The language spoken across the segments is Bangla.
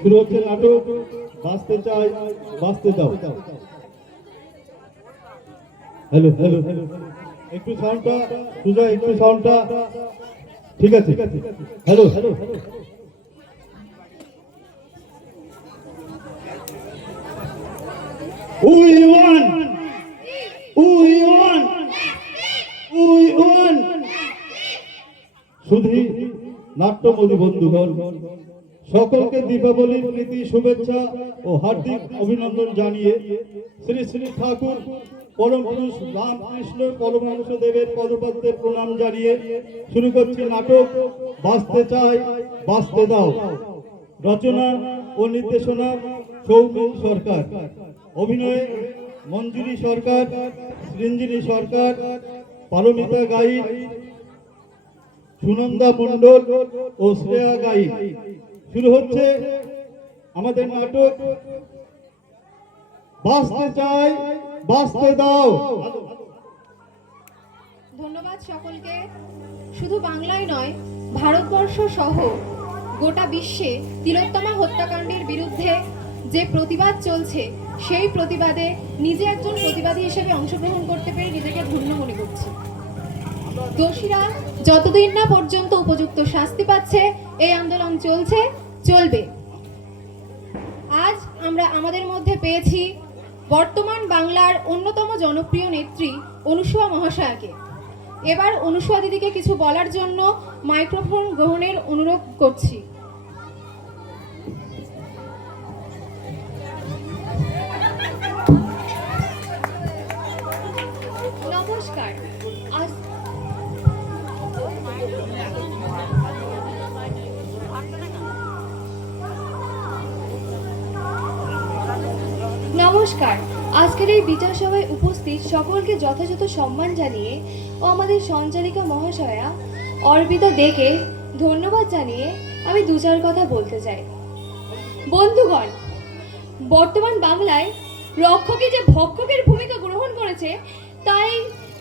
শুরু হচ্ছে নাটক বাঁচতে চাই বাঁচতে দাও। হ্যালো হ্যালো একটু সাউন্ডটা সুজা, একটু সাউন্ডটা ঠিক আছে। Hello hello We won! We won! We won! শুধু নাট্যমোদী বন্ধুগণ, সকলকে দীপাবলির প্রীতি শুভেচ্ছা ও হার্দিক অভিনন্দন জানিয়ে শ্রী শ্রী ঠাকুর পরম পুরুষ রামকৃষ্ণ পরমহংস দেবের পদপদ্মে প্রণাম জানিয়ে শুরু করছি নাটক বাঁচতে চাই বাঁচতে দাও। রচনা ও নির্দেশনা সৌমিল সরকার, অভিনয়ে মঞ্জুরি সরকার, সৃঞ্জিনী সরকার, পারমিতা গাইড, সুনন্দা মণ্ডল ও শ্রেয়া গাইড। শুরু হচ্ছে আমাদের নাটক বাঁচতে চাই বাঁচতে দাও। ধন্যবাদ সকলকে। শুধু বাংলায় নয়, ভারতবর্ষ সহ গোটা বিশ্বে তিলোত্তমা হত্যাকাণ্ডের বিরুদ্ধে যে প্রতিবাদ চলছে, সেই প্রতিবাদে নিজে একজন প্রতিবাদী হিসেবে অংশগ্রহণ করতে পেরে নিজেকে ধন্য মনে করছি। দোষীরা যতদিন না পর্যন্ত উপযুক্ত শাস্তি পাচ্ছে, এই আন্দোলন চলছে, চলবে। আজ আমরা আমাদের মধ্যে পেয়েছি বর্তমান বাংলার অন্যতম জনপ্রিয় নেত্রী অনুসূয়া মহাশয়াকে। এবার অনুসূয়া দিদিকে কিছু বলার জন্য মাইক্রোফোন গ্রহণের অনুরোধ করছি। নমস্কার। নমস্কার। আজকের এই বিচার সভায় উপস্থিত সকলকে যথাযথ সম্মান জানিয়ে ও আমাদের সঞ্চালিকা মহাশয়া অর্পিতা দেকে ধন্যবাদ জানিয়ে আমি দু চার কথা বলতে চাই। বন্ধুগণ, বর্তমান বাংলায় রক্ষকে যে ভক্ষকের ভূমিকা গ্রহণ করেছে, তাই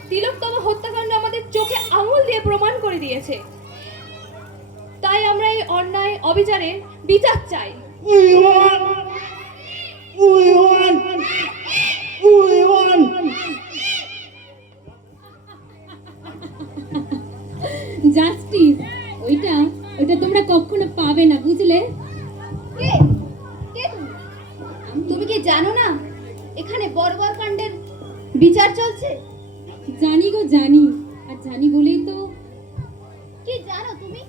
তিলোত্তমা হত্যাকাণ্ড আমাদের চোখে আঙুল দিয়ে প্রমাণ করে দিয়েছে। তাই আমরা এই অন্যায় অবিচারের বিচার চাই। জাস্টিস ওইটা তোমরা কখনো পাবে না, বুঝলে? তুমি কি জানো না এখানে বর্বর কাণ্ডের বিচার চলছে? জানি গো, জানি। আর জানি বলেই তো। কি জানো তুমি?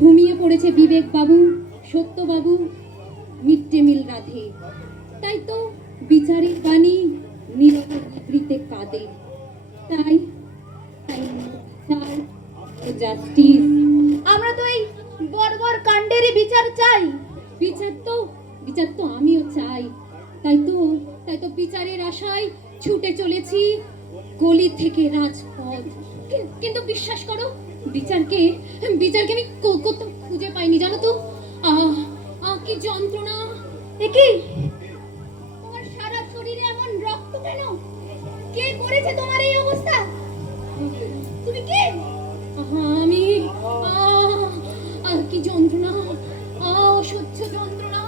ঘুমিয়ে পড়েছে বিবেক বাবু, সত্য বাবু, মিড ডে মিল রাধে। তাই তো বিচারের বাণী নিরবৃতে কাঁদে। তাই জাস্টিস। আমরা তো এই বর্বর কাণ্ডেরই বিচার চাই। বিচার তো আমিও চাই। তাই তো বিচারের আশায় ছুটে চলেছি গলি থেকে রাজপথ। কিন্তু বিশ্বাস করো, বিচারকে আমি কোথাও খুঁজে পাইনি, জানো তো? কি যন্ত্রণা! কি তোমার সারা শরীরে এমন রক্ত কেন? কে করেছে তোমার এই অবস্থা? তুমি কে? আমি কি যন্ত্রণা! অসহ্য যন্ত্রণা!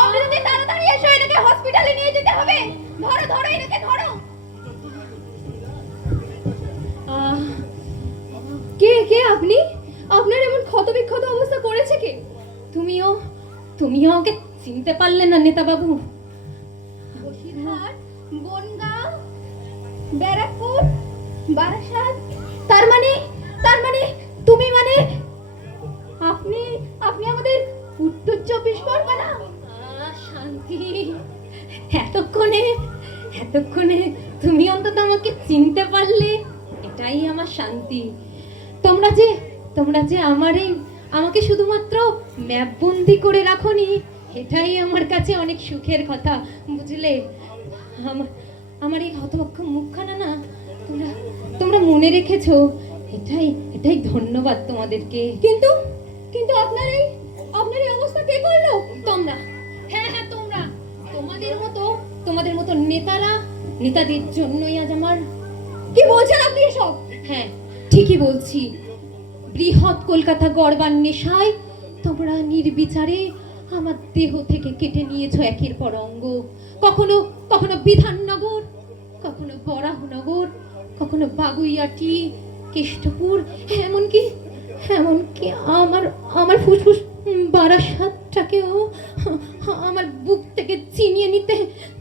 অমৃতাদি তাড়াতাড়ি এসো, এটাকে হসপিটালে নিয়ে যেতে হবে। ধরো এটাকে ধরো। কে আপনি? আপনার এমন ক্ষতবিক্ষত অবস্থা করেছে কে? তুমিও ওকে চিনতে পারলে না নেতা বাবু? বসিরহাট, বনগাঁ, ব্যারাকপুর, বারাসাত। তার মানে তুমি আপনি আমাদের উত্তর 24 পরগনা। শান্তি, এতক্ষণে তুমি অন্তত আমাকে চিনতে পারলে, এটাই আমার শান্তি। তোমরা যে আমাকে শুধুমাত্র ম্যাপবন্দি করে রাখোনি, এটাই আমার কাছে অনেক সুখের কথা, বুঝলে? আমার এই হতভক্ষ মুখখানা না তোমরা তোমরা মনে রেখেছো, এটাই এটাই ধন্যবাদ তোমাদেরকে। কিন্তু কিন্তু আপনার এই অবস্থা কে করলো? তোমরা। হ্যাঁ হ্যাঁ তোমরা, তোমাদের মতো নেতাদের জন্যই আজ আমার। কি বলছেন আপনি এসব? হ্যাঁ ঠিকই বলছি। বৃহৎ কলকাতা গড়বার নেশায় তোমরা নির্বিচারে আমার দেহ থেকে কেটে নিয়েছো একের পর অঙ্গ। কখনো কখনো বিধাননগর, কখনো বরাহনগর, কখনো বাগুইয়াটি, কেষ্টপুর, এমনকি আমার ফুসফুস বারাসাতটাকেও আমার বুক থেকে চিনিয়ে নিতে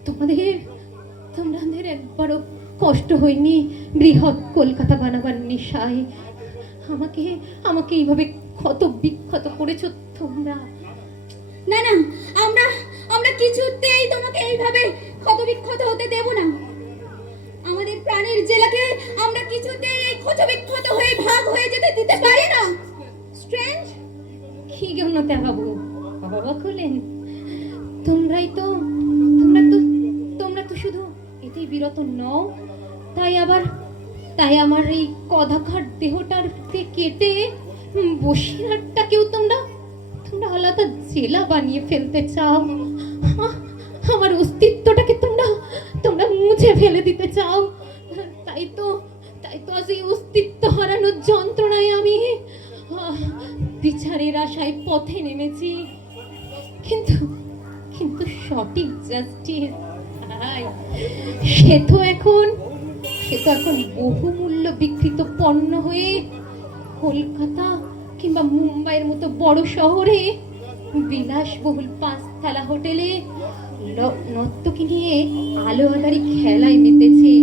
তোমাদের একবারও কষ্ট হয়নি। বৃহৎ কলকাতা বানাবার নেশায় আমাকে এইভাবে ক্ষত বিক্ষত করেছো তোমরা। না না, আমরা কিছুতেই তোমাকে এইভাবে ক্ষত বিক্ষত হতে দেব না। আমাদের প্রাণের জেলাকে আমরা কিছুতেই এই ক্ষত বিক্ষত হয়ে ভাগ হয়ে যেতে দিতে পারি না। স্ট্রেঞ্জ কি গণতে বাবু বাবা খুলেন, তোমরা তো শুধু এতেই বিরত নও, তাই আমার এই কদাকার দেহটার কেটে বসিরহাটটাকেও তোমরা আলাদা জেলা বানিয়ে ফেলতে চাও। আমার অস্তিত্বটাকে তোমরা মুছে ফেলে দিতে চাও। তাই তো আজ এই অস্তিত্ব হারানোর যন্ত্রণায় আমি বিচারের আশায় পথে নেমেছি। কিন্তু সঠিক জাস্টিস সে তো এখন বহুমূল্য বিকৃত পণ্য হয়ে কলকাতা কিংবা মুম্বাইয়ের মতো বড় শহরে বিলাসবহুল পাঁচতলা হোটেলে নর্তকী নিয়ে আলো আঁধারি খেলায় মেতেছে।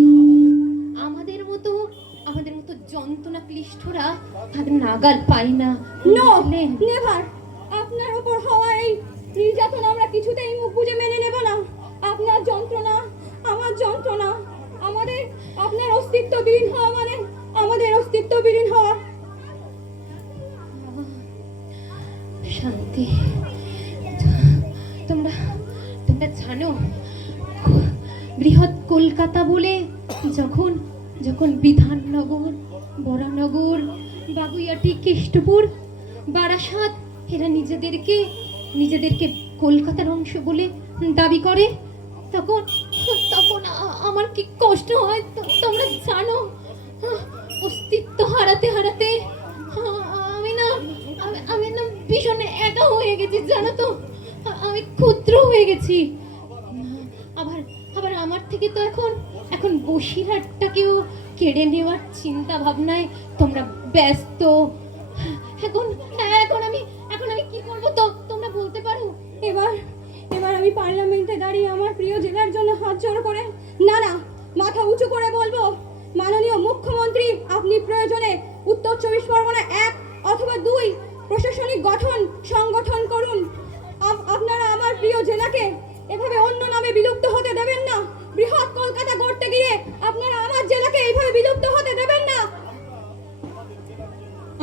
আমাদের মতো যন্ত্রণা ক্লিষ্টরা তাদের নাগাল পাই না। নেভার, আপনার উপর হওয়া এই নির্যাতন আমরা কিছুতেই মুখ বুজে মেনে নেব না। আপনার যন্ত্রণা আমার যন্ত্রণা, আপনার অস্তিত্ব বিলীন হওয়া মানে আমাদের অস্তিত্ব বিলীন হওয়া। শান্তি, তোমরা জানো বৃহৎ কলকাতা বলে যখন বিধাননগর, বরানগর, বাগুইয়াটি, কেষ্টপুর, বারাসাত এরা নিজেদেরকে কলকাতার অংশ বলে দাবি করে, তখন আমার কি কষ্ট হয় তোমরা জানো। অস্তিত্ব হারাতে আমি না ভীষণ একা হয়ে গেছি জানো তো। আমি ক্ষুদ্র হয়ে গেছি। আবার আমার থেকে তো এখন বসিরহাটটাকেও কেড়ে নেওয়ার চিন্তা ভাবনায় তোমরা ব্যস্ত। এখন আমি কি করবো তো তোমরা বলতে পারো? এবার আমি পার্লামেন্টে দাঁড়িয়ে আমার প্রিয় জেলার জন্য হাত জোড় করে না মাথা উঁচু করে বলবো, মাননীয় মুখ্যমন্ত্রী, আপনি প্রয়োজনে উত্তর 24 পরগনা 1 অথবা 2 প্রশাসনিক সংগঠন করুন। আপনারা আমার প্রিয় জেলাকে এভাবে অন্য নামে বিলুপ্ত হতে দেবেন না। বৃহৎ কলকাতা গড়তে গিয়ে আপনারা আমার জেলাকে এইভাবে বিলুপ্ত হতে দেবেন না।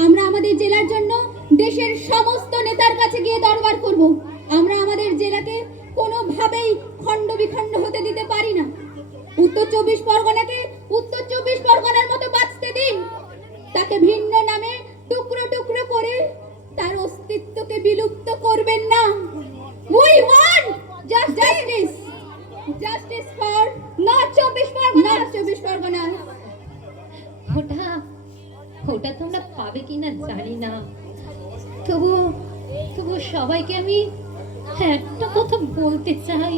আমরা আমাদের জেলার জন্য দেশের সমস্ত নেতার কাছে গিয়ে দরবার করব। আমরা আমাদের জেলাকে কোনোভাবেই খণ্ড বিখণ্ড হতে দিতে পারি না। উত্তর 24 পরগনাকে উত্তর 24 পরগনার মতো বাঁচতে দিন। তাকে ভিন্ন নামে টুকরো টুকরো করে তার অস্তিত্বকে বিলুপ্ত করবেন না। We want justice for not 24 Pargana. ওটা তোমরা পাবে কিনা জানি না, তবু সবাইকে আমি একটা কথা বলতে চাই।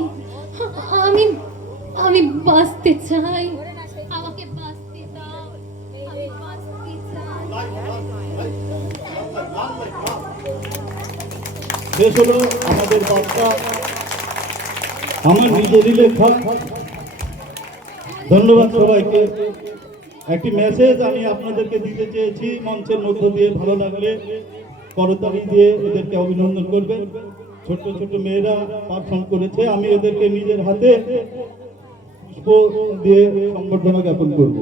আমি বাঁচতে চাই, আমাকে বাঁচতে দাও, আমি বাঁচতে চাই। শেষ হলো আমাদের বার্তা, আমার নিজেরই লেখা। ধন্যবাদ সবাইকে। একটি মেসেজ আমি আপনাদেরকে দিতে চেয়েছি মঞ্চের মধ্য দিয়ে। ভালো লাগলে করতালি দিয়ে এদেরকে অভিনন্দন করবেন। ছোট ছোট মেয়েরা পারফর্ম করেছে, আমি এদেরকে নিজের হাতে পুষ্প দিয়ে সংবর্ধনা জ্ঞাপন করব।